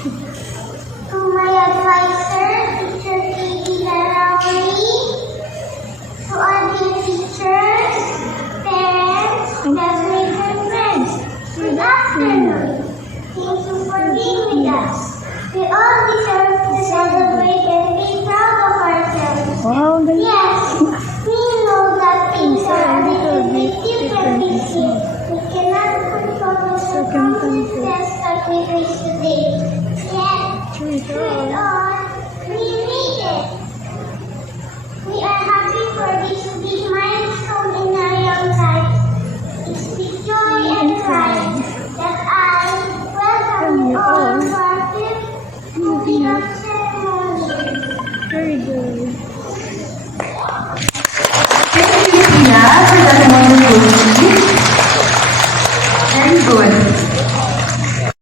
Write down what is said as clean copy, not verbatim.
To my advisor, Teacher Katie Larawi, to our dear teachers, parents, classmates, and friends, good afternoon. Thank you for being with us. We all deserve to celebrate and be proud of ourselves. Wow, ang galing. Yes, we know that things are a little bit different this year. We cannot control the circumstances that we face today. Yet, through it all, we made it. We are happy for this big milestone in our young lives. It's with joy and pride that I welcome you all to our fifth moving up ceremony. Very good. Thank you, Christina, for that wonderful speech.